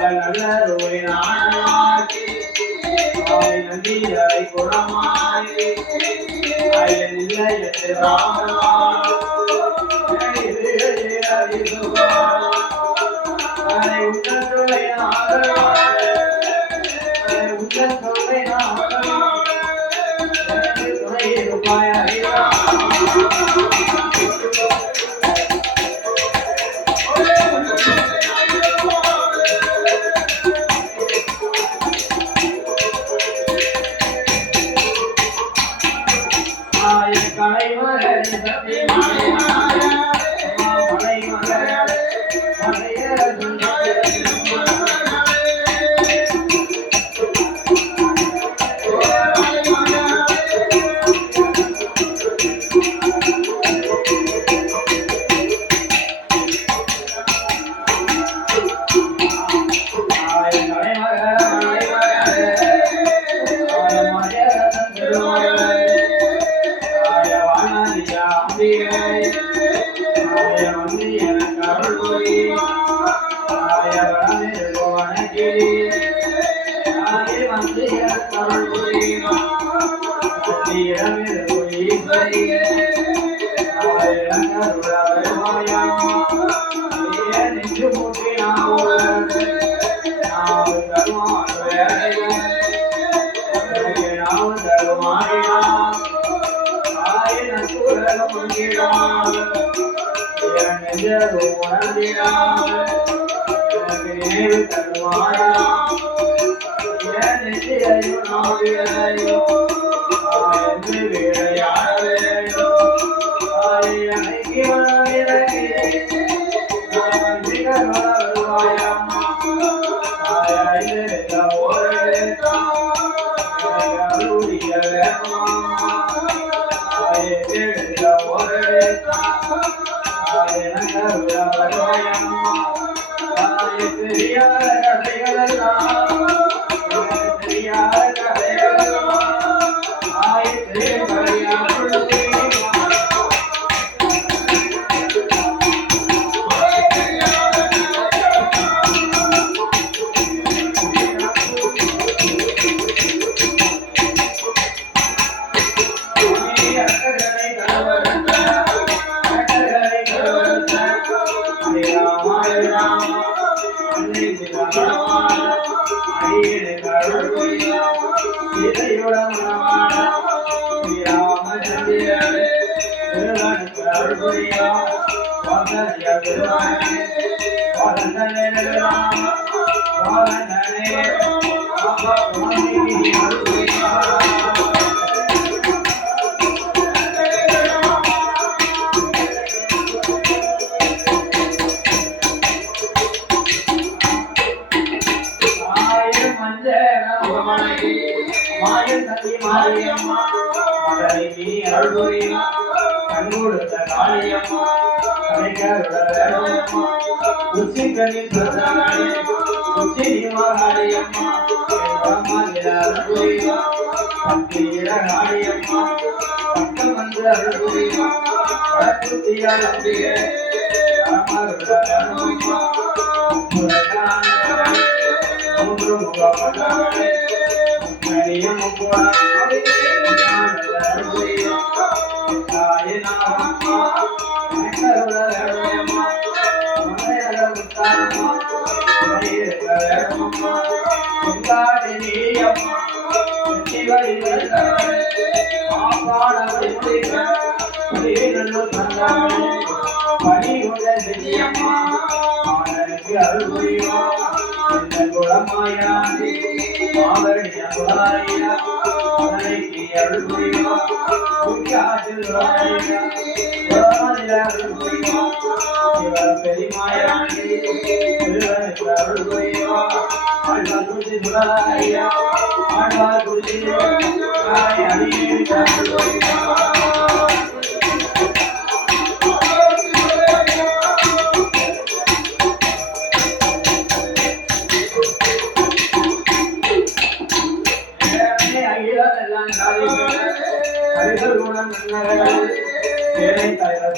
நல்ல நந்தியை குணமாய்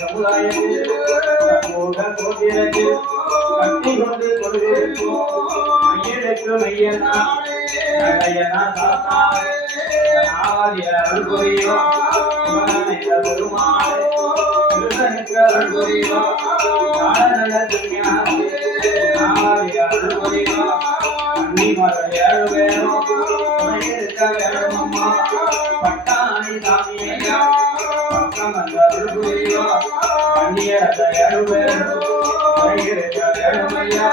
சமுதாயத்தில் சமூக கோட்டிரத்தில் கட்டி கொண்டு கொள்கைக்கும் மையனா நகையனா சாத்தாவே நாவாதிய அருள் புரியோ சிவனந்த பெருமாளே திருவனுக்கு அருள் புரியோ நாளநல துன்யாவே நாவாதிய அருள் புரியோ அன்னி மகள் ஏழு பேரும் துணையிருக்க வேணும் அம்மா பட்டாணி சாமியா பக்கம் அந்த அருள் புரியோ அந்நியர ஏழு பேரும் துணையிருக்க வேணும் ஐயா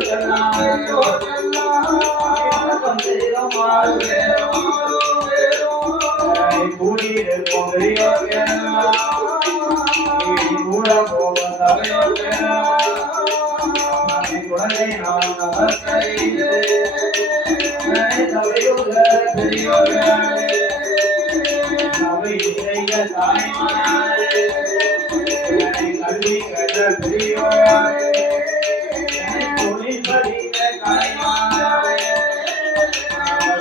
Jana வீடு போகிறியோ கூட போக சபையோ குழந்தை நான் சபையோ பெரியோ சபை நிறைந்த தாய்மாரே கல்வி கற்ற பெரியோ தொழில் படித்த தாய்மாரே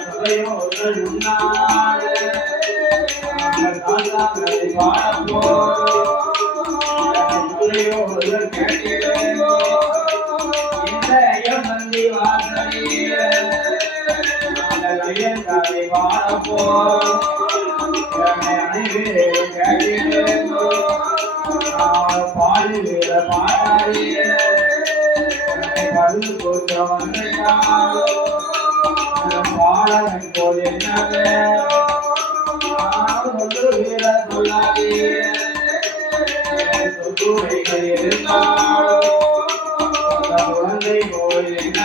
சபையோ உன்னாலே பாடப்போ மந்தி வாசனைய வாழப்போ பாடு பாடாரிய பருது போன்ற பாடம் போல் என்ன வீர சொல்லாதே குழந்தை போல் என்ன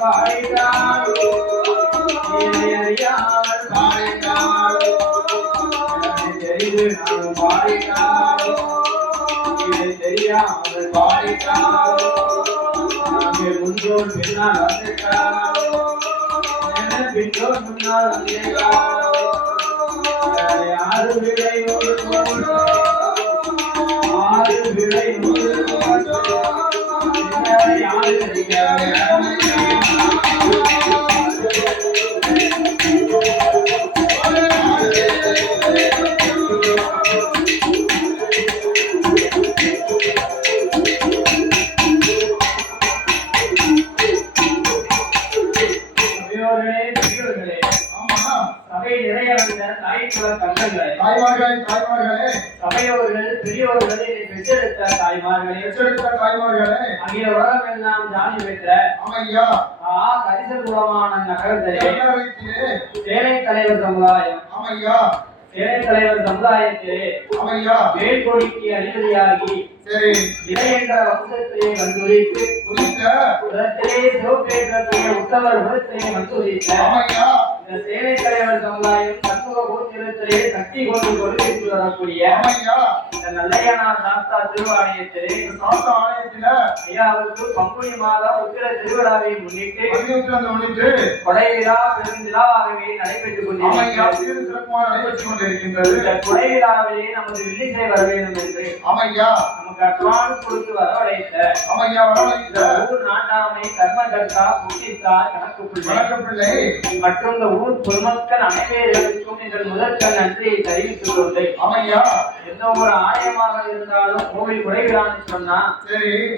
பாடினாள் அறியாமல் பாடினாள் தெரிந்து நான் பாடினாள் தெரியாமல் பாடினாள் முன்னோர் பின்னால் வந்துட்டாள் பின்னோர் முன்னால் வந்தேன் யாரு விளையோடு ஆறு விளையோடு யாரு சபையோர்கள் பெரியோர்கள் பெற்றெடுத்த தாய்மார்களே அகில உலகம் எல்லாம் ஜாதி பெற்ற கரிசல் குலமான நகரத்திலே சேனை தலைவர் சமுதாயம் சேனை தலைவர் சமுதாயத்திலே வேல்கொடிக்கு அதிபதியாகி இறை என்ற வம்சத்திலே வந்துரித்து சிவபேற்றத்திலே உத்தவர் விருத்திலே வந்துரித்த இந்த சேனை தலைவர் சமுதாயம் சண்முக கோத்திரத்திலே சக்தி கொண்டு கொள்கைக்கு வரக்கூடிய இந்த நல்லையனார் சாஸ்தா திருவாலயத்திலே ஐயாவுக்கு பங்குனி மாதம் உத்திர திருவிழாவை முன்னிட்டு கொடை விழா பெருந்திழாவாகவே நடைபெற்றுக் கொண்டிருக்கின்றது. இந்த கொடை விழாவிலே நமது வில்லிசை வர வேண்டும் என்று நமக்கு அட்வான்ஸ் கொடுத்து வரவழைத்த ஊர் நாட்டாமை கர்மகர்த்தா முக்கியஸ்தார் கணக்கு பிள்ளை மற்றும் இந்த ஊர் பொதுமக்கள் அனைவருக்கும் எங்கள் முதற்கண் நன்றியை தெரிவித்துக் கொண்டு எந்த ஒரு ஆலயமாக இருந்தாலும் கோவில் குறைகிறான்னு சொன்னா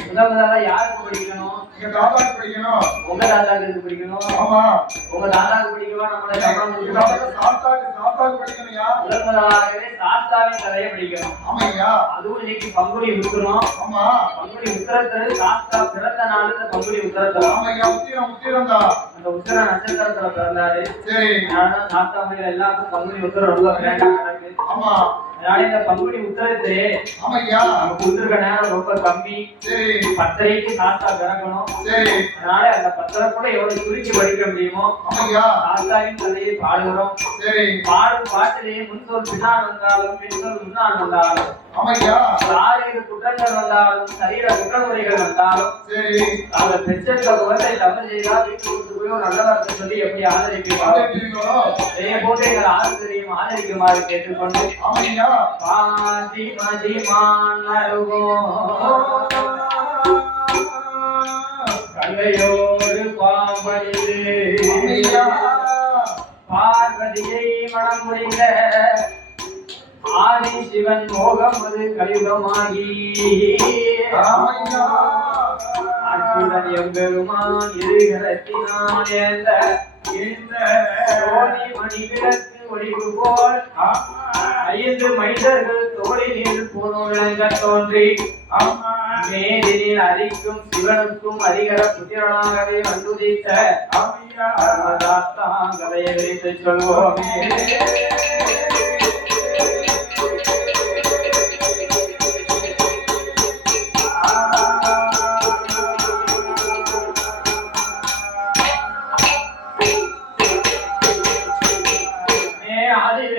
முதல்ல யாருக்கு பிடிக்கணும்? உங்க தாத்தாக்கு பிடிக்கணும். உங்க தாத்தாக்கு பிடிக்கணும். முதல் முதலாகவே சாஸ்தாவின் கதையை பிடிக்கணும். அதுவும் இன்னைக்கு பங்குனி உத்திரம். பங்குனி உத்திரத்துல சாஸ்தா பிறந்த நாள் இந்த பங்குனி உத்திரத்துல அந்த உத்திர நட்சத்திரத்துல பிறந்தாரு. சாஸ்தா மொழியில எல்லாருக்கும் பங்குனி உத்திரம் ரொம்ப கிராண்டா நடக்குது. அதனால இந்த பங்குனி உத்திரத்திலே நமக்கு உத்திருக்க நேரம் ரொம்ப கம்மி. பத்தரைக்கு சாஸ்தா பிறக்கணும். அதனால அந்த பத்தரை கூட எவ்வளவு சுருக்கி படிக்க முடியுமோ சாஸ்தாவின் கதையை பாடுகிறோம். பாடும் பாட்டிலேயே முன்சொல் பின்னால் வந்தாலும் பின்சொல் முன்னால் வந்தாலும் 6 குற்றங்கள் வந்தாலும் சரீர குற்றமுறைகள் வந்தாலும் அவங்க பெற்ற குழந்தை தவறு செய்தா வீட்டுக்கு போய் ஒரு நல்ல வார்த்தை சொல்லி எப்படி ஆதரிப்பீங்களோ இதே போட்டு எங்கள் ஆசிரியம் ஆதரிக்குமாறு கேட்டுக்கொண்டு பாதி மதிமான் கங்கையோடு பாம்பணிந்து பார்வதியை மனம் முடிந்த ஆதி சிவன் மோகம் அது கலியுகமாகி அற்புதன் எம்பெருமான் இருகரத்தினான் இந்த மணி விளக்கு ஒளிவு போல் 5 மனிதர்கள் தோழில் போனோங்க தோன்றி மேதினில் அரிக்கும் சிவனுக்கும் அரிகர புத்திரனாகவே வந்துதித்த கதையை விரித்து சொல்வோமே.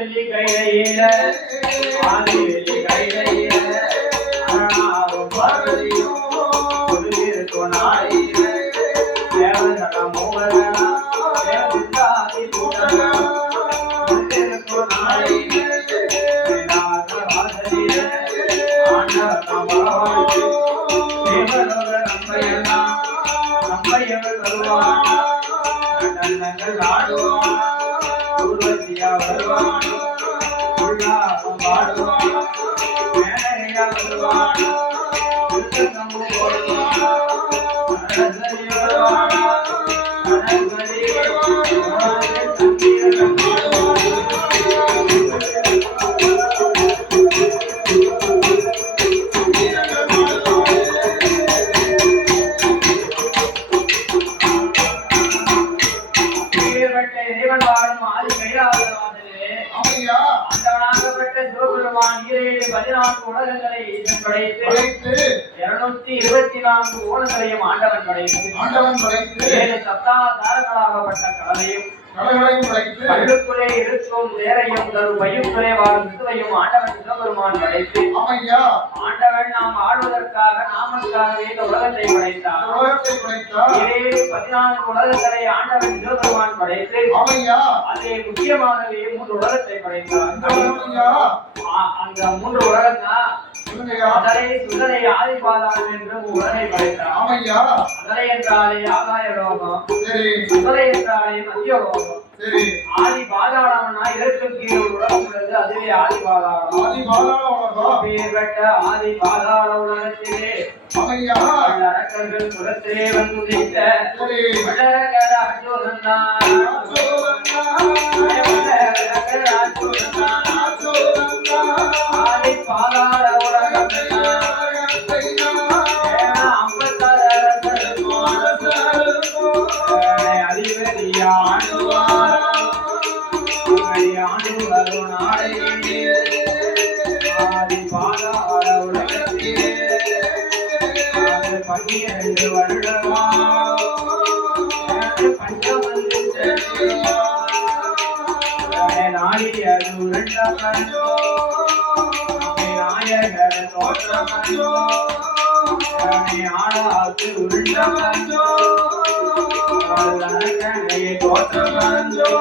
வெள்ளி கையில ஆதி வெள்ளி கையில அரணாரும் பார்வதியும் குருவிருக்கும் நாளில தேவதன மூவதனா தேவசிந்தாதி கூட்டனா குருவிருக்கும் நாளில வாசலில ஆண்டவன பகவான் தேவலோக நம்பையவள் வருவான் நன்னங்கள் ஆடுவான் ஊர்வசியா வருவான் உள்ளாகம் பாடுவான் மேனையா வருவான் நம்பு போடுவான் நரசரி வருவான் நரசரி இறைவன் வாழும் ஆதி கைலாசவாசலே ஆண்டவனாகப்பட்ட சிவபெருமான் 14 உலகங்களை படைத்து 224 கோலங்களையும் ஆண்டவன் படைத்து 7 சப்தாதாரங்களாகப்பட்ட கடலையும் படைத்து கல்லுக்குள்ளே இருக்கும் நேரையும் தரும் பையுக்குள்ளே வாழும் சிசுவையும் ஆண்டவன் சிவபெருமான் படைத்து ஆண்டவன் நாம் ஆடுவதற்காக நாமக்காகவே இந்த உலகத்தை படைத்தார் 14 உலகங்களை ஆண்டவன் சிவபெருமான் படைத்து அதே முக்கியமாகவே 3 உலகத்தை படைத்தார். அந்த 3 உலகம்தான் அதரை சுதரை ஆதிபாதாளம் என்று உலகை படைத்தார். அதரை என்றாலே ஆகாய லோகம், சுதரை என்றாலே மத்திய லோகம். ஆதி பாதாளம்னா இதற்கு கீழே ஒரு உலகம் உள்ளது, அதுவே ஆதி பாதாளம். பேர்பட்ட ஆதி பாதாள உலகத்திலே அரக்கர்கள் புறத்திலே வந்து உதித்த வளரகர அச்சோதன்னார் ஆதி பாதாள உலகம் ஆதி பாதாள உலகத்திலே 12 வருடமா பஞ்சமந்து நாடி அது உருண்ட கண்டோ நாயகர தோற்றம் கண்டோ ஆடாது உருண்ட கண்டோ தோற்றம் கண்டோ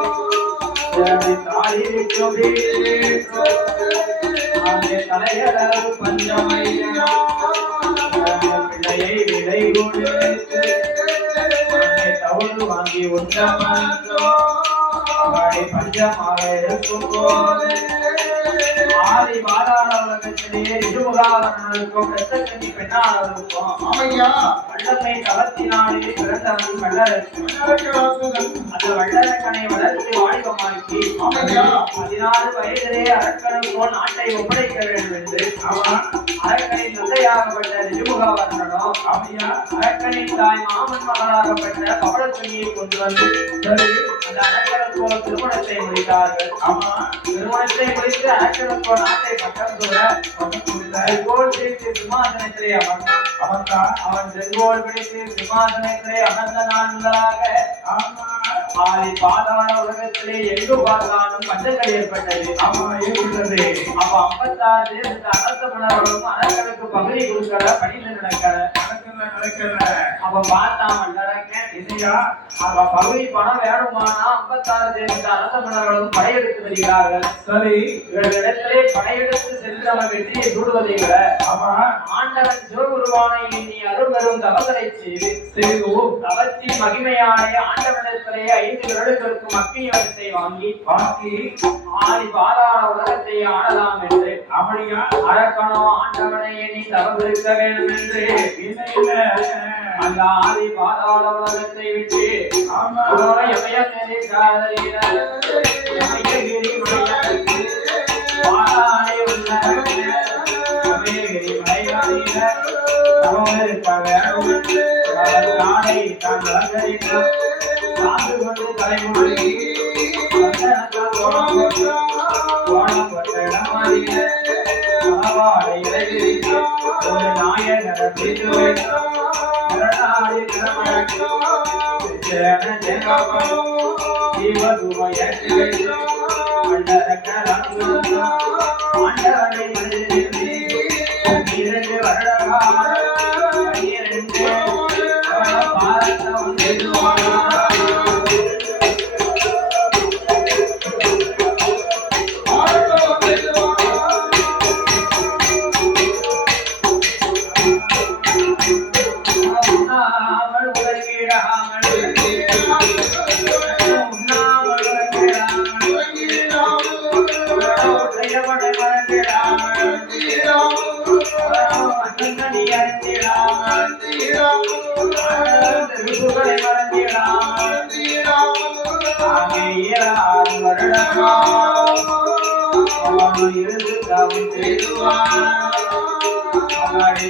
தலையளவு பஞ்சமையா பிள்ளையை விலை கொடுத்து தவறு வாங்கி உண்டமன்றோ பஞ்சமாக இருக்கும் போது ஆதி பாதாள உலகத்திலேயே இருமுகாவரனுக்கும் இரத்தக்கண்ணி பெண்ணாளருக்கும் வல்லமை தளத்தினாலே பிறந்தவன் வல்லரசன். அந்த வல்லரக்கனை வளர்த்து வாலிபமாக்கி 14 வயதிலே அரக்கனுக்கோ நாட்டை ஒப்படைக்க வேண்டும் என்று அரக்கனின் தந்தையாகப்பட்ட இருமுகாவரனும் அரக்கனின் தாய் மாமன் மகளாகப்பட்ட கபடத்துணியை கொண்டு வந்து அந்த அரக்கனுக்கோ திருமணத்தை முடித்தார்கள். திருமணத்தை முடித்து அரக்கனுக்கோ நாட்டை பட்டம் செங்கோல் பிடித்து சிம்மாசனத்திலே அமர்ந்தான். அவன் செங்கோல் பிடித்து சிம்மாசனத்திலே அமர்ந்த நாள் முதலாக ஆதி பாதாள உலகத்திலே எங்கு பார்த்தாலும் பஞ்சங்கள் ஏற்பட்டது. அப்ப 56 தேசத்து அரச மன்னர்களும் அரசனுக்கு பகுதி கொடுக்கற பணிந்து நடக்கிற அப்ப பார்த்தான் வல்லரக்கன் இல்லையா அப்ப பகுதி பணம் வேணுமானா 56 தேசத்து அரச மன்னர்களும் படையெடுத்து வருகிறார்கள். சரி, இவர்களிடத்திலே படையெடுத்து சென்றவன் வெற்றியை சூடுவதை விட ஆண்டவன் சிவபெருமானை நீ அருள்வரும் தவங்களை செய்து தவத்தின் மகிமையானே ஆண்டவனிடத்திலே 5 வருடத்திற்கும் அக்னி வசத்தை வாங்கி ஆதி பாதாள உலகத்தை ஆளலாம் என்று அரக்கனோ ஆண்டவனை எண்ணி தவம் இருக்க வேண்டும் என்று அந்த ஆதி பாதாள உலகத்தை விட்டு நாயகர ஆண்டவனை மனதில் இரண்டு வருடகாலம் இருந்து தவம் செய்துவான்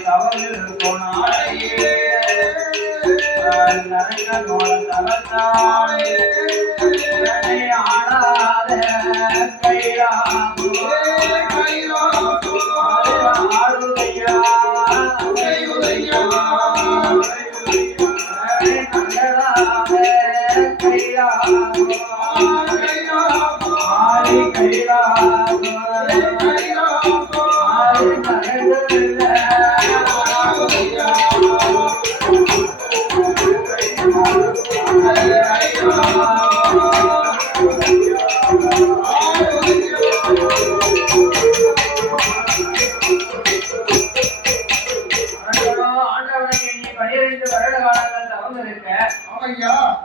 தவறு போனாலே ஆடாத ஆடுதையா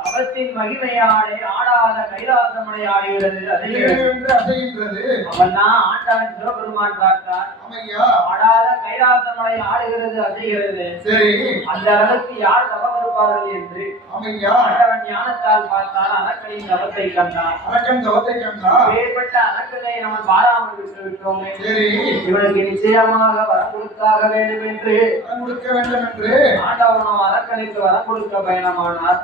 அவத்தின் மகிமையாடே ஆடாத கைலாசமனை ஆடுகிறது அசைகின்றது. அவன் தான் ஆண்டவன் சிவபெருமான் பார்த்தார். ஆடாத கைலாசமனை ஆடுகிறது அசைகிறது. சரி, அந்த அளவுக்கு யார் தவம் இருப்பார்கள் என்று ஆண்டவன் ஞானத்தால் பார்த்தார். அரக்கனின் தவத்தை கண்டார். வேறுபட்ட அரக்கனை நம்ம பாராமல் விட்டு விட்டோமே. இவனுக்கு நிச்சயமாக வரம் கொடுத்தாக வேண்டும் என்று ஆண்டவனும் அரக்கனுக்கு வரம் கொடுக்க பயணமானார்.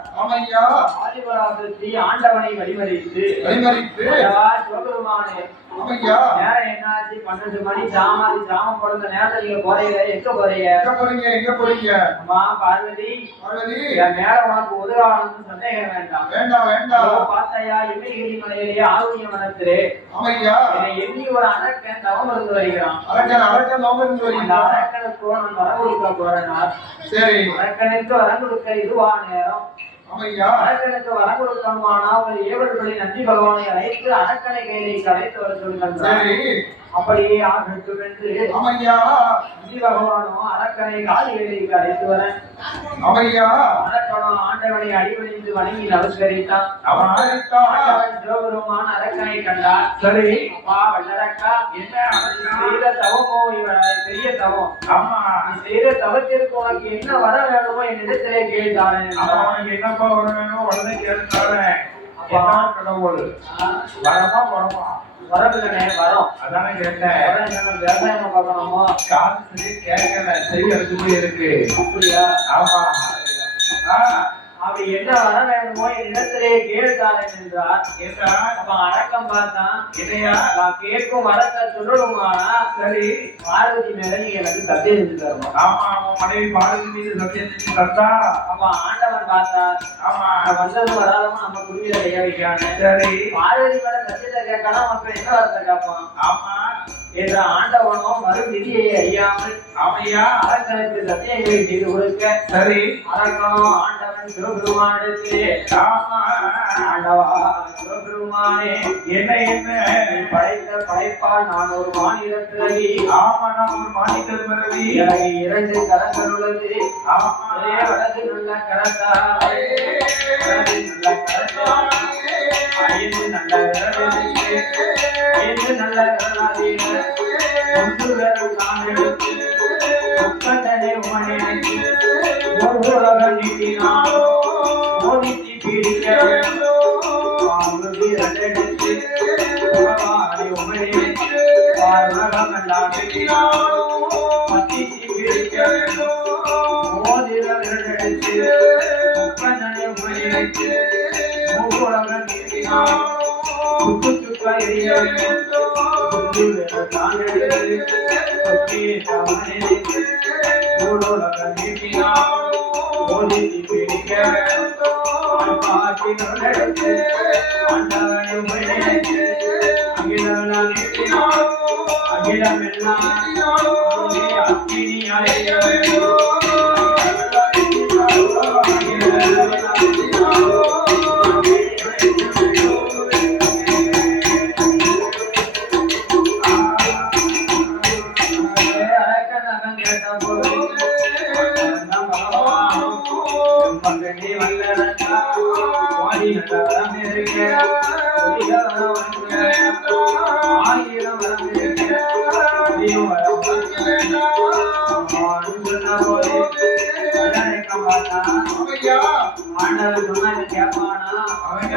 ஆதிபராசக்தி ஆண்டவனை வழிமறித்து சிவபெருமானே நேரம் என்னாச்சு 12 மணி ஜாமம் பொழுது நேரத்தில் நீங்க போறீங்க. எங்க போறீங்க? அம்மா பார்வதி என் மேல உனக்கு உதவானது சந்தேகம் வேண்டாம். பார்த்தையா இமயகிரி மலையிலேயே ஆரோக்கிய மனத்திலே என்னை எண்ணி ஒரு அரக்கன் தவம் இருந்து வருகிறான். அரக்கனுக்கு நான் வரம் கொடுக்க போறேன். சரி, அரக்கனுக்கு வரம் கொடுக்க இதுவா நேரம்? அரக்கனுக்கு வரம் கொடுக்கணுமானா ஒரு ஏவர்களை நந்தி பகவானை அழைத்து அரக்கனை கையிலே கலைத்து வர சொல்லுங்கள். அப்படியே ஆகட்டும் என்று நந்தி பகவானும் அரக்கனை காலிகளை அழைத்து வர அரக்கனும் ஆண்டவனை அடிபணிந்து வணங்கி நமஸ்கரித்தான். சிவபெருமான் அரக்கனை கண்டார். சரி, அப்பா வல்லரக்கா, என்ன செய்த தவமோ பெரிய தவம். நீ செய்த தவத்திற்கு உனக்கு என்ன வர வேணுமோ என்னிடத்திலே கேட்டாரன். என்னப்பா வர வேணும் உடனே கேட்டாரன். கடவுள் வரமா வரவில்லை வரோம். அதானே கேட்டேன். விவசாயம் பார்க்கணுமோ காசு கேட்கல செய்ய இருக்கு. அப்படியா? ஆமா. அப்படி என்ன வர வேணுமோ என்னிடத்திலே கேட்டாரன் என்றார். அப்ப அடக்கம் பார்த்தான். இல்லையா, நான் கேட்கும் வரத்தை சொல்லணுமானா சரி, பார்வதி மேல நீங்க எனக்கு சத்தியம் செஞ்சு தரணும். ஆமா, மனைவி பார்வதி மீது சத்தியம் செஞ்சு தந்தா. அப்ப ஆண்டவன் பார்த்தார். ஆமா, வந்ததும் வராதமும் நம்ம குருவியில கைய வைக்கிறாங்க. சரி, பார்வதி மேல சத்தியத்தை கேட்கலாம். அப்ப என்ன வரத்தை கேட்பான்? ஆமா என்ற ஆண்டவனும் மறு விதியை அறியாமல் அமையா அரக்கனுக்கு சத்தியங்களை செய்து கொடுக்க. சரி, அரக்கனும் ஆண்டவன் சிவபெருமானிடத்திலே ஆண்டவா சிவபெருமானே என்ன படைத்த படைப்பால் நான் ஒரு மாநில பிறவி. ஆமா, நான் ஒரு மாநில பிறவி. எனக்கு 2 கரங்கள் உள்ளது. ஒரே வலது நல்ல கரத்தா, நல்ல கரத்தா, 5 நல்ல விரல், 5 நல்ல விரலாதீன ஒன்று விரல் நான் எடுத்து ஒக்கண்டனை உமனைக்கு ஒருவரகம் நீட்டினாலோ ஓடித்தி பிடிக்க எடுத்து உறவாடி உமனைக்கு உலகம் எல்லாம் நீட்டினாலோ மத்திக்கு பிடிக்க மோதிர விரல் எடுத்து ஒக்கண்டனை உமனைக்கு ஒருவரகம் நீட்டினாலோ சுற்றுச்சுக்கா எரிய ஆண்டவனை ஆண்டவர் சொன்னா கேட்பானா? அவன்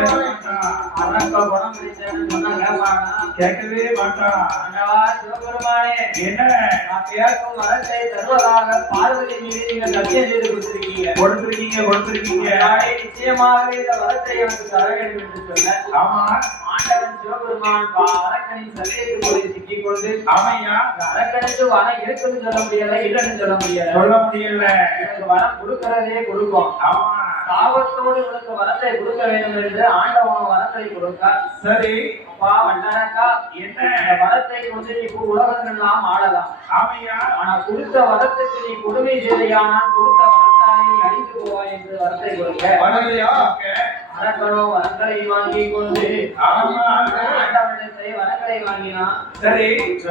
கேட்கவே மாட்டான். சிவபெருமானே, என்ன நான் கேட்கும் வரத்தை தருவதாக பார்வதி மீது நீங்க சத்தியம் செய்து கொடுத்திருக்கீங்க. நிச்சயமாக இந்த வரத்தை எனக்கு தர வேண்டும் என்று சொன்ன. ஆமா, ஆண்டவன் சிவபெருமான் அரக்கனின் சந்தேகத்தை போய் சிக்கிக் கொண்டு ஆமையா அரக்கனுக்கு வரம் இருக்குன்னு சொல்ல முடியல, இல்லைன்னு சொல்ல முடியல. எனக்கு வரம் கொடுக்கறதே கொடுக்கும். ஆமா, சாபத்தோடு உனக்கு வரத்தை கொடுக்க வேண்டும் என்று ஆண்டவன் வரத்தை கொடுக்க. சரி அப்பா வண்டனக்கா, என்ன வரத்தை கொண்டு நீ உலகங்கள் எல்லாம் ஆளலாம். ஆமையா, ஆனா கொடுத்த வரத்துக்கு நீ கொடுமை செய்தையானால் கொடுத்த வரத்தாலே நீ அழிந்து போவாய் என்று வரத்தை கொடுக்க. அரக்கனோ வரங்களை வாங்கி கொண்டு ஆண்டவனிடத்தை வரங்களை வாங்கினான். சரி,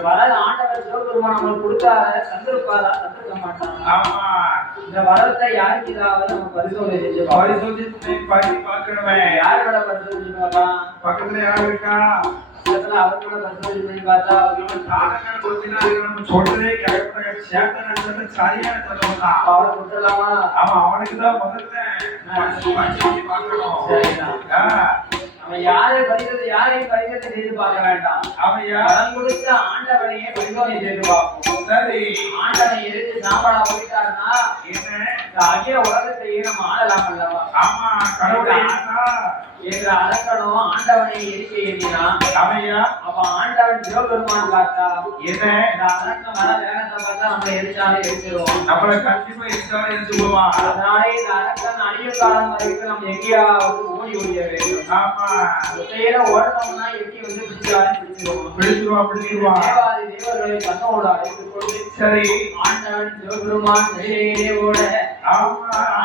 வர ஆண்டவர் சிவபெருமான் நம்மளுக்கு கொடுத்தார தந்திருப்பாரா? தந்திருக்க மாட்டான். ஆமா, இந்த வரத்தை யாருக்கு இதாவது நம்ம பரிசோதனை செஞ்சு பார்க்கணுமே. யாரோட பரிசோதனை பார்க்கலாம்? பக்கத்துல யார் இருக்கா? அவர்களோட பரிசோதனை பார்த்தா அவர்கள் சொல்றதே சரியான அவரை கொடுத்துடலாமா? ஆமா, அவனுக்குதான் முதல்ல அவன் யாரையும் பரிசோதனை செய்து பார்க்க வேண்டாம். அவன் வரம் கொடுத்த ஆண்டவனையே பரிசோதனை செய்து பார்ப்போம். சரி, ஆண்டவனை எதிர்த்து சாப்பாடா போயிட்டாருன்னா என்ன அகில உலகத்தையே நம்ம ஆளலாம் அல்லவா? ஆமா, கடவுளை என்ற அரக்கனும் ஆண்டவனை எரிக்க எண்ணினான். அவையா, அவன் ஆண்டவன் சிவபெருமான் பார்த்தா என்ன இந்த அரக்கன் வர வேகத்தை பார்த்தா நம்மளை எரிச்சாலே எரிச்சிருவோம். நம்மளை கண்டிப்பா எரிச்சாலே எரிச்சுடுவான். அதனாலே இந்த அரக்கன் அழியும் காலம் வரைக்கும் நம்ம எங்கேயாவது ஓடி ஒழிய வேண்டும். ஆமா, ஒத்தையில ஓடணும்னா எட்டி வந்து பிடிச்சிருவான். தேவாதி தேவர்களை தன்னோடு அழைத்துக் கொண்டு சரி ஆண்டவன் சிவபெருமான் வெளியிலே ஓட.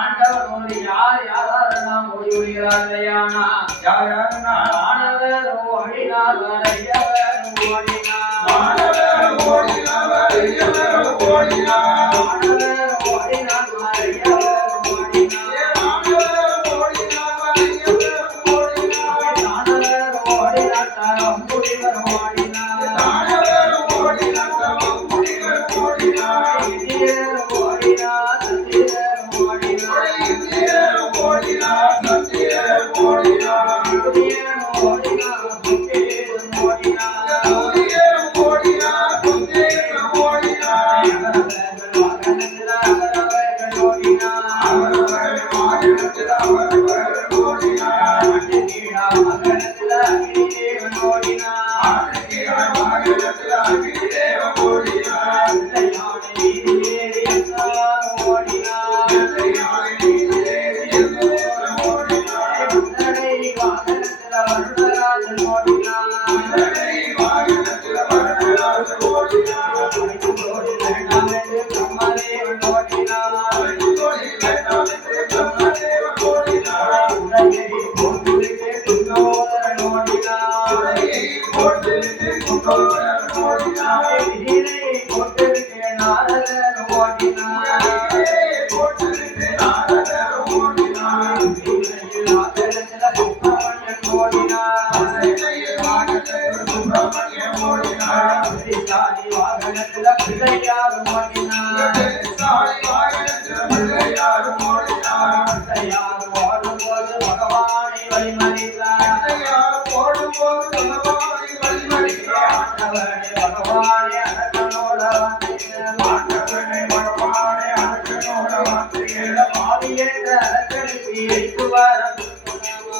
ஆண்டவனோடு யாரெல்லாம் ஓடி ஒழிகிறார் இல்லையானா? யாருன்னா ஆண்டவர் ஓடினார் வரையவர் ஓடினார். ஆண்டவர் ஓடினார் வரையவர் ஓடினார். ஆண்டவர் ஓடினார் வரையவர் ஓடினார். ஆண்டவர் ஓடினார் வரையவர் ஓடினார். ஆண்டவர் ஓடினார் தரம் புடிவர் ஓடினார். ஆண்டவர் ஓடினார் தரம் புடிவர் ஓடினார். இந்தியர் ஓடினார் சத்தியர் ஓடினார். இந்தியர் ஓடினார் சத்தியர் ஓடினார். இந்தியர் ஓடினார் சத்தியர் ஓடினார். இந்தியர் ஓடினார் சத்தியர் ஓடினார். அவர்கள் வாகனத்தில் அவரவர்கள் ஓடினார். அவரவர்கள் வாகனத்தில் அவரவர்கள் ஓடினார். அன்னைக்கீழா வாகனத்தில் அகிலேவன் ஓடினார். அன்னைக்கீழா வாகனத்தில் அகிலேவன் ஓடினார். யானை நீதியேறி எல்லாரும் ஓடினார். யானை நீதியேறி எல்லாரும் ஓடினார். முன்னடை வாகனத்தில் வருணராஜன் ஓடினார். முன்னடை வாகனத்தில் வருணராஜன் ஓடினார். வைத்தோடி வேண்டாம் என்று பிரம்மதேவன் ஓடினார். வைத்தோடி வேண்டாம் என்று பிரம்மதேவன் ஓடினார். உலகை போட்டுவிட்டு குண்டோதரன் ஓடினார். உலகை போட்டுவிட்டு குண்டோதரன் ஓடினார். விதியை போட்டுவிட்டு நாரதன் ஓடினார். விதியை போட்டுவிட்டு நாரதன் ஓடினார். விதியில் ஆகலத்தில் சுப்பிரமணியன் ஓடினார். விதியில் ஆகலத்தில் சுப்பிரமணியன் ஓடினார். விதிசாலி வாகனத்தில் பிள்ளையார் ஓடினார். விதிசாலி வாகனத்தில் பிள்ளையார் ஓடினார். பிள்ளையார் ஓடும்போது பகவானை வழிமறித்தார். பிள்ளையார் ஓடும்போது பகவானை வழிமறித்தார். ஆண்டவனே பகவானே அரக்கனோட வார்த்தைகள். ஆண்டவனே பகவானே அரக்கனோட வார்த்தைகள். பாவியேற்ற அரக்கனுக்கு எரித்து வரம்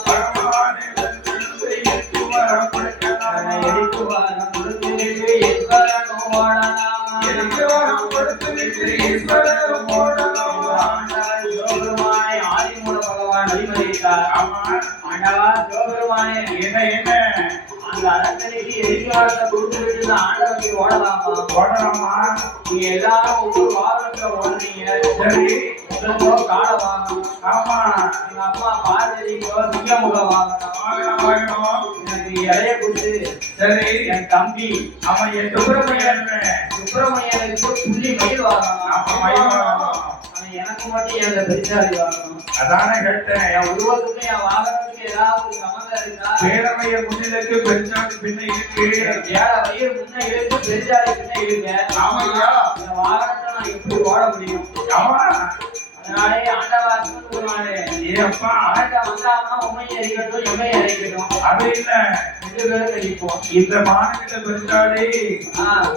பகவானே எரித்து வரம் கொடுக்கிறார். எரித்து வரம் கொடுத்துவிட்டு ஈஸ்வரன் ஓடலாம். எரித்து வரம் கொடுத்துவிட்டு ஈஸ்வரன் ஓடலாம். ஆண்டவன் அத்தனைக்கு எரிக்காலத்தை கொடுத்து விட்டு ஆண்டவனுக்கு ஓடலாமா நீங்க எல்லாரும் ஒவ்வொரு வாகனத்துல ஓடுறீங்க சரி உங்களுக்கோ காடை வாங்கணும் ஆமா எங்க அம்மா பார்வதிக்கோ சிங்கமுகம் வாங்கணும் எனக்கு இலைய கொடுத்து சரி என் தம்பி அவன் என் சுப்பிரமணியனுக்கு புள்ளி மயில் வாங்கணும் எனக்கு மட்டும் என் பெருசாதி வாங்கணும் அதானே கேட்டேன் என் உருவத்துக்கு என் வாகனத்துக்கு ஏதாவது சம்மந்தம் இருக்கா பேரவைய முன்னிலைக்கு பெருசாதி பின்ன இருக்கு ஏழை வயிறு முன்ன இருக்கு பெருசாதி பின்ன இருக்கு ஆமையா இந்த வாகனத்தை நான் எப்படி ஓட முடியும் ஆமா அதனாலே ஆண்டவா சொல்லுவானே ஏப்பா ஆண்ட வந்தாமா உண்மையை அறிக்கட்டும் எம்மையை அறிக்கட்டும் அது இல்ல ரெண்டு பேரும் அடிப்போம் இந்த மாநில பெருசாடி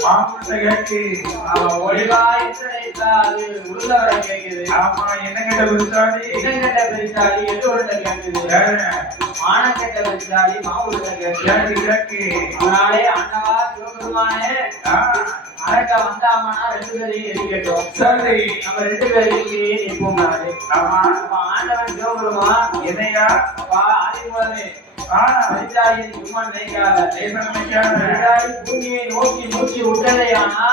மாமூட்ட கேட்டு ஒளிவா எத்தனைத்தா அது உருளவரை கேட்குது ஆமா என்ன கேட்ட பெருசாடி எது உருட்ட கேட்குது மானக்கெட்ட பெருசாடி மாவுட்ட கேட்கு அதனாலே ஆண்டவா சிவபெருமானே அரக்க வந்தாமனா ரெண்டு பேரையும் எரிக்கட்டும் சரி நம்ம ரெண்டு பேரையும் நிற்போம் ஆண்டவன் சிவபெருமா என்னையா ஆதிமூலமே பூமியை நோக்கி நோக்கி விட்டதையானா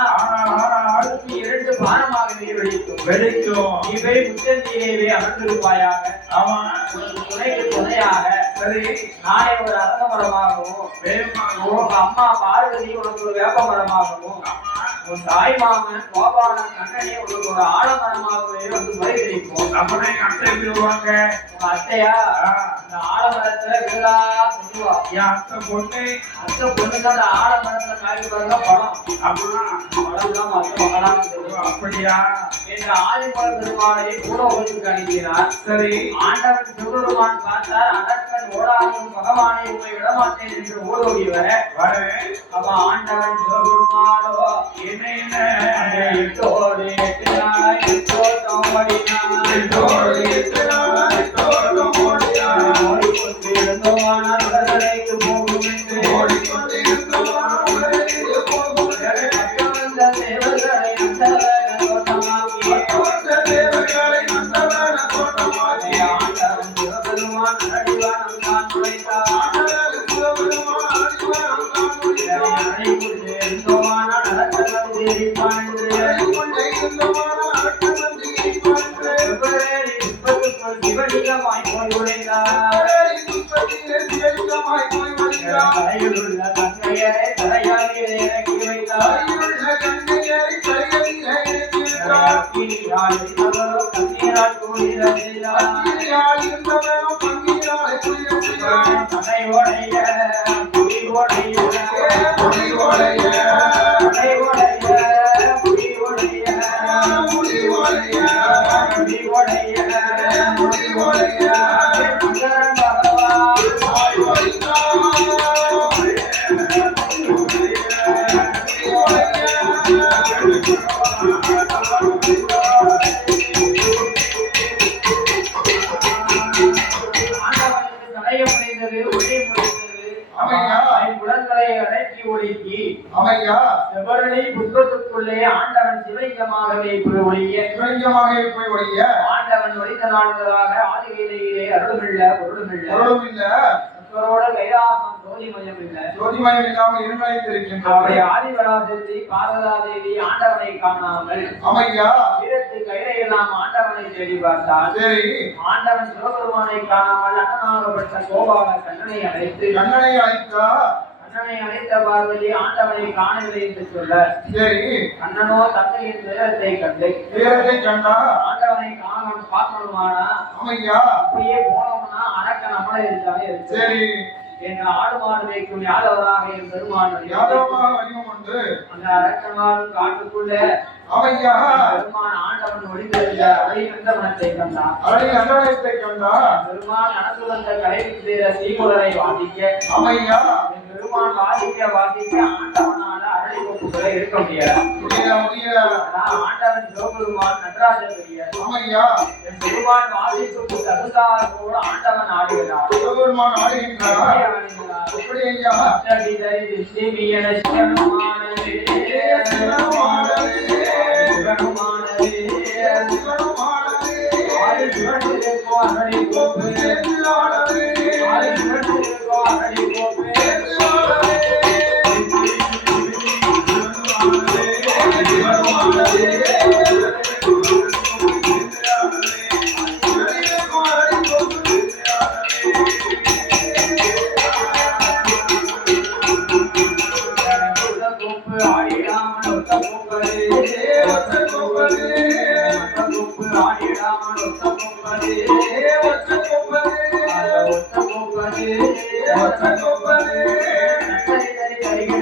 அடுத்து இரண்டு பானமாக நீர் வெடிக்கும் இவை முத்தந்தீரேவே அமர்ந்திருப்பாயாக துணைக்கு துணையாக சரி நாளை ஒரு அரச மரமாகவும் அம்மா பார்வதி உனக்கு ஒரு வேப்ப மரமாகவும் உன் தாய் மாமன் கோபாலன் கண்ணனே உனக்கு ஒரு ஆலமரமாகவே வந்து முறை கிடைக்கும் அப்படியே அட்டை விடுவாங்க உங்க அட்டையா இந்த ஆலமரத்துல விழா சொல்லுவா என் அத்தை பொண்ணுக்கு அந்த ஆலமரத்துல காய்ச்சி பாருங்க பழம் அப்படிலாம் பழம்லாம் மற்ற மகளாம் அப்படியா என்ற ஆதிமல பெருமானை கூட ஓய்வுக்கு அனுப்பினார் சரி ஆண்டவன் சிவபெருமான் பார்த்தார் அதற்கன் ஓடாமல் பகவானை உண்மை விடமாட்டேன் என்று ஓடோடியவர் அப்ப ஆண்டவன் சிவபெருமானோ எட்டோடு எட்டு நாள் எட்டோட்டம் ஓடிக்கொண்டிருந்தோமான உலகலைக்கு போகும் என்று தேவர்களை நந்தவனமாக்கி ஆண்டவன் சிவபெருமான் அடிவானம் தான் நுழைத்தார் சிவலிங்கமாய் போய் உழைந்தார் தலையிலுள்ள கங்கையரை தலையாளியை இறக்கி வைத்தார் கண்ணீரால் தடையோடைய புரிவோடைய புஷ்பத்துக்குள்ளே ஆண்டவன் சிவலிங்கமாகவே போய் ஒழிய ஆண்டவன் ஒழித்த நாள்களாக ஆதிகையிலே அருளுமில்ல பொருளுமில்ல கைலாசம் ஜோதிமயம் இல்லாமல் இருக்கின்றார் ஆதிபராசக்தி பார்வதாதேவி ஆண்டவனை காணாமல் வீரத்து கைலை எல்லாம் ஆண்டவனை தேடி பார்த்தார் ஆண்டவன் சிவபெருமானை காணாமல் அண்ணனாகப்பட்ட கோபால கண்ணனை அழைத்தார் அண்ணனை அழைத்த பார்வதி ஆண்டவனை காணவில்லை என்று சொல்ல சரி அண்ணனோ தந்தையின் துயரத்தை கண்டா ஆண்டவனை காணணும் பார்க்கணுமானா அப்படியே போனோம்னா அடக்க நம்மளே இருந்தாலே சரி எங்க ஆடு மாடு வைக்கும் யாதவராக என் பெருமான் அந்த அரக்கமாரும் காட்டுக்குள்ள பெருமான் ஆண்டவன் ஒளிந்திருந்த அழிவந்தவனத்தை கண்டான் பெருமான் நடந்து வந்த கலைக்கு சீமுலரை வாசிக்க பெருமான் வாசிக்க ஆண்டவனால அருளை கொப்புகளை இருக்க முடியாது ஆண்டவன் சிவபெருமான் நடராஜ பெரியார் பெருமான் வாசிப்புக்கு தகுந்தாரோடு ஆண்டவன் ஆடுகிறார் சிவபெருமானே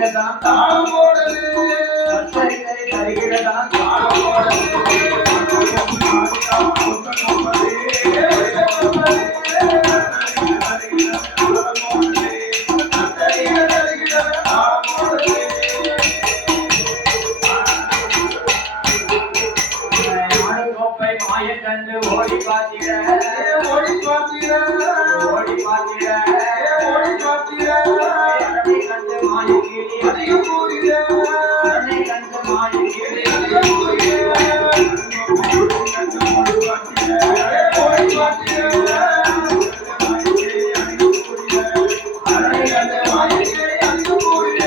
தருகிறதான் தாளம் போடுது தருகிறதான் தாளம் மாயக்கண்டு ஓடி பார்த்திட ஓடி பார்த்திட ஓடி பார்த்திட ஓடி பார்த்திட அரணை கண்டு மாயக்கிளி அதிகம் கூறிட அரணை கண்டு மாயக்கிளி அதிகம் கூறிட கண்டு ஓடி பார்த்திட ஓடி பார்த்திட அரணை கண்டு மாயக்கிளி அதிகம் கூறிட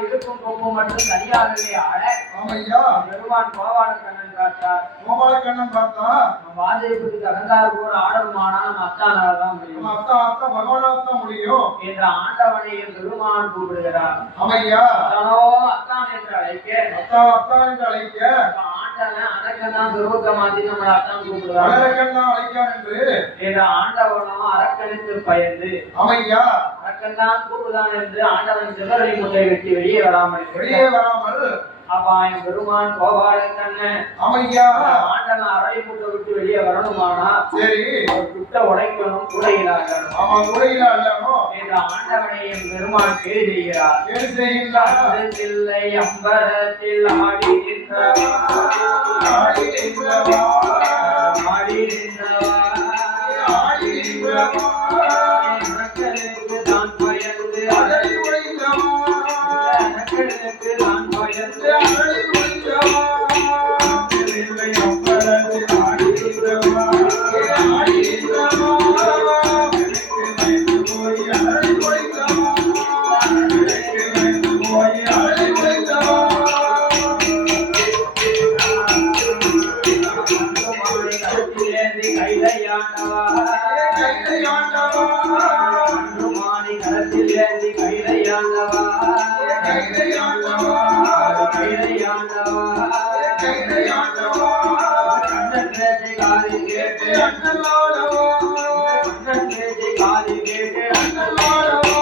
இருக்கும் கொம்பு மட்டும் தனியாகவே ஆட பெருமான் கோபாலக்கண்ணன் பார்த்தார். கோபாலக்கண்ணன் பார்த்தா வாஜேபுக்கு தகுந்தார் போல ஆடணுமானா நம்ம அத்தானால்தான் முடியும். அத்தா பகவானால் தான் முடியும் என்ற ஆண்டவனை பெருமான் கூப்பிடுகிறார். அமையா அத்தான் என்று அழைக்க அத்தான் என்று அழைக்க ஆண்டவன் அரக்கன் துருவத்தை மாத்தி நம்மளை அத்தான் கூப்பிடுவார். அரக்கன் தான் அழைக்கான் என்று என்ற ஆண்டவனும் அரக்கனுக்கு பயந்து அமையா அரக்கன் தான் கூப்பிடுதான் என்று ஆண்டவன் சிவரை முட்டை வெட்டி வெளியே வராமல் அபாயம் பெருமான் கோபாலக்கண்ணன் அமையா ஆண்டவன் அரை முட்டை விட்டு வெளியே வரணுமானா சரி குட்ட உடைக்கணும் கூடையிலாகணும் ஆமா கூடையிலாகணும் என்ற ஆண்டவனை பெருமான் கேள்வி செய்கிறார். இல்லை அம்பரத்தில் ஆடி நின்றவா ஆடி நின்றவா ஆடி நின்றவா ஆடி நின்றவா தான் பயந்து அதனை உடைந்தவா தான் பயந்து அதனை உடைந்தவா இல்லை அம்பரத்தில் ஆடி நின்றவா ஆடி நின்றவா போய் அதனை உடைந்தவா போய் அதனை உடைந்தவா கைலையாண்டவா கைலையாண்டவா அன்றுமானி களத்தில் ஏந்தி கைலையாண்டவா கைலையாண்டவா கைலையாண்டவா கைலையாண்டவா கண்ணன் பேச்சை காதி கேட்டு அண்ணலாடவா கண்ணன் பேச்சை காதி கேட்டு அண்ணலாடவா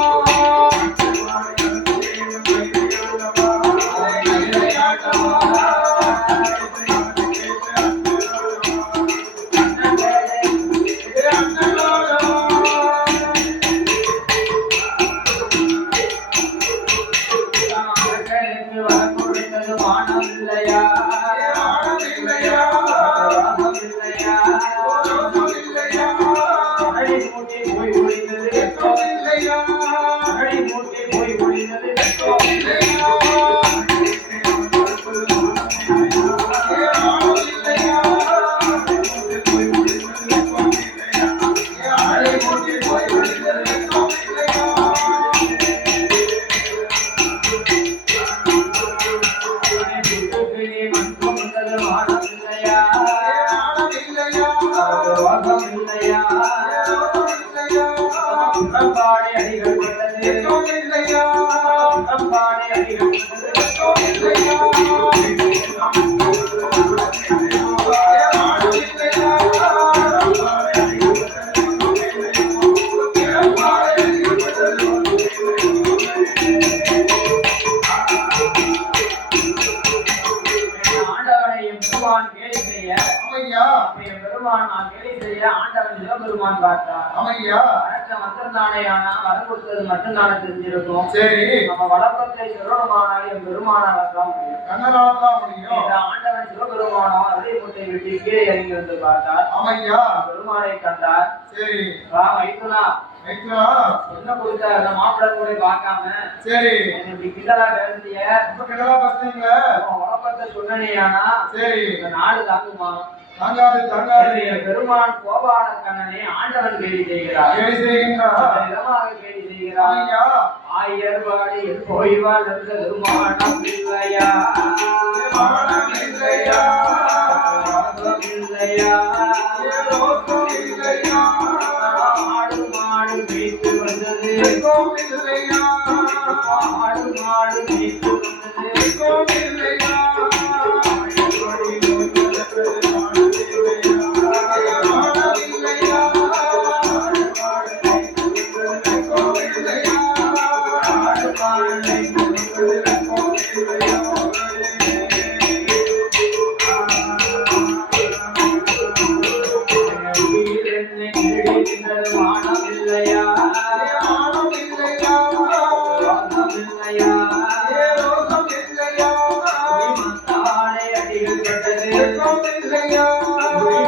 பெருமான் பார்த்தார். அமையா அரக்கன் வந்திருந்தானேயானா வரம் கொடுத்தது மட்டும் தானே தெரிஞ்சிருக்கும். சரி நம்ம வளப்பத்தை சிவபெருமானால் என் பெருமானால் தான் முடியும் கண்ணனால் தான் முடியும். இந்த ஆண்டவன் சிவபெருமானோ அதே முட்டை வெட்டி கீழே இறங்கி வந்து பார்த்தார். அமையா பெருமானை கண்டார். சரி வா மைத்துனா மைத்துனா என்ன கொடுத்த அந்த மாப்பிள்ளை கூட பார்க்காம சரி இப்படி கிண்டலா பேசிய இப்ப கிண்டலா பேசுறீங்க வளப்பத்தை சொன்னேயானா சரி இந்த நாடு தாக்குமா தாங்காது தாங்காது பெருமான் கோபாலக்கண்ணனை ஆண்டவன் கேலி செய்கிறார். கேலி செய்கின்றார் விதமாக கேலி செய்கிறார். ஐயா ஆயர்வாடி போய் வாழ்ந்த பெருமானம் இல்லையா மானம் இல்லையா இல்லையா இல்லையா ஆடு மாடு மேய்த்து வந்தது இல்லையா ஆடு மாடு மேய்த்து வந்தது இல்லையா இல்லையா மானம் இல்லையா மானம் இல்லையா ரோசம் இல்லையா ரோசம் இல்லையா மத்தாளை அடிகள் பட்டது இல்லையா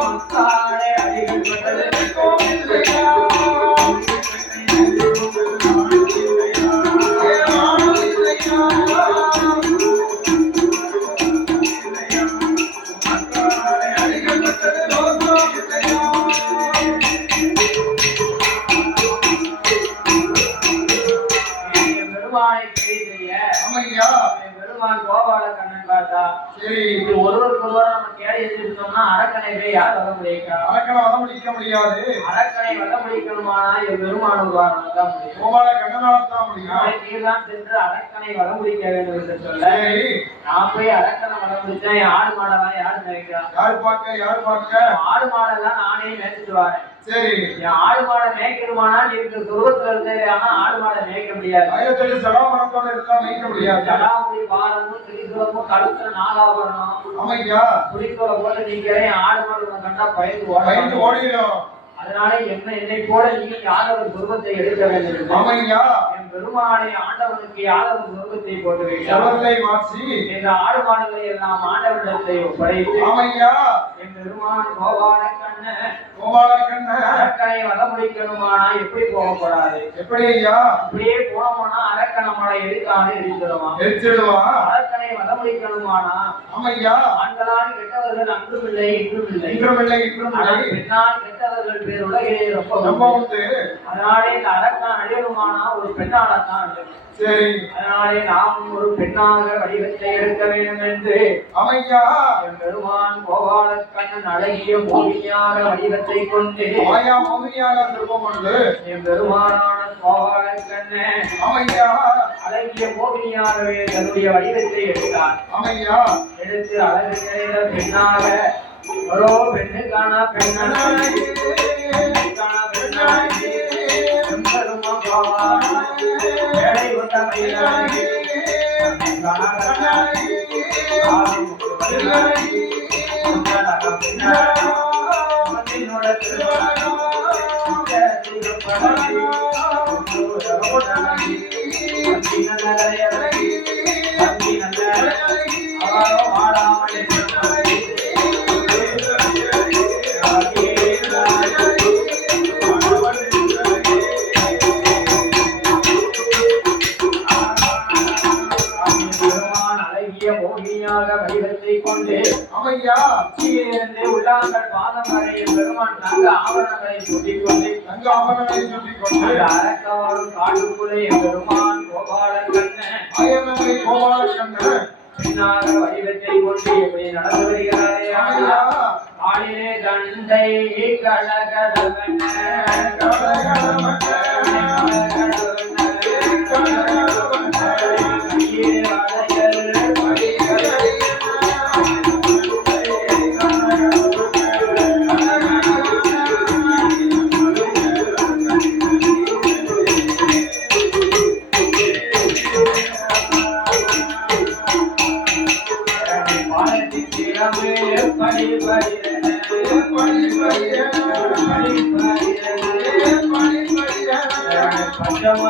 மத்தாளை அடிகள் பட்டது இல்லையா கோபால கண்ணன் பார்த்தா சரி இது ஒருவருக்கு ஒருவர் நம்ம கேள்வி எடுத்துட்டோம்னா அரக்கனை யார் வர முடியுக்கா அரக்கனை வர முடிக்க முடியாது அரக்கனை வர முடிக்கணுமானா பெருமான் உருவாரம் தான் முடியும் கோபால கண்ணனால தான் முடியும் நீதான் சென்று அரக்கனை வர முடிக்க வேண்டும் என்று சொல்ல நான் போய் அரக்கனை வர முடிச்சேன் ஆடு மாடெல்லாம் யாரு மேய்க்கிறா யாரு பார்க்க ஆடு மாடெல்லாம் நானே மேய்ச்சிட்டு வரேன் சரி ஆடு மாடை மேய்க்கணுமானா நீங்க துருவத்துல இருந்து ஆனா ஆடு மாடை மேய்க்க முடியாது சடாமரத்தோட இருக்கா மேய்க்க முடியாது சடாமுடி பாரமும் திரிசுரமும் கழுத்துல நாகாபரணம் அமையா புலித்தோலை போட்டு நீங்க ஆடு மாடு கண்டா பயந்து ஓடிடும் அதனால என்னை போல நீ யாதவர் துருவத்தை எடுக்க வேண்டும் அமையா என் பெருமானை ஆண்டவனுக்கு யாதவர் துருவத்தை போட்டு வைத்தார் இந்த ஆடு மாடுகளை எல்லாம் ஆண்டவனிடத்தை ஒப்படைத்து அமையா என் பெருமான் கோபால கண்ண அரக்கனை வர முடிக்கணுமானா எப்படி போகப்படாது எப்படி ஐயா அப்படியே போனோம்னா அரக்கனை நம்மளை எரிக்காது எரிச்சிடுவான் அரக்கனை வர முடிக்கணுமானா அமையா ஆண்களால் கெட்டவர்கள் அன்றும் இல்லை இன்றும் இல்லை பெண்ணால் கெட்டவர்கள் பேர் உலகிலே ரொம்ப உண்டு அதனாலே இந்த அரக்கன் அழியணுமானா ஒரு பெண்ணால்தான் சரி அதனாலே நாம் ஒரு பெண்ணாக வடிவத்தை எடுக்க வேண்டும் என்று அமையா என் பெருமான் கோபால கண்ணன் அழகிய மோகினியாக வடிவத்தை கொண்டு மாயா மோகினியாக திருப்பம் கொண்டு என் பெருமானான கோபால கண்ணன் அமையா அழகிய மோகினியாகவே தன்னுடைய வடிவத்தை எடுத்தார் அமையா எடுத்து அழகு நிறைந்த பெண்ணாக ஒரு பெண்ணுக்கான பெண்ணாகி வேலை கொண்ட மயிலாகி வடிவத்தை கொண்டு அமையா உச்சியிலிருந்து உள்ளாங்கள் பாதம் வரை பெருமான் தங்க ஆபரணங்களை சுட்டிக் கொண்டு அரக்கவாடும் காட்டுக்குள்ளே பெருமான் கோபால கண்ணன் பின்னாக வடிவத்தை கொண்டு எப்படி நடந்து வருகிறாரே ஆடிலே தந்தை கழகடவன பஞ்சம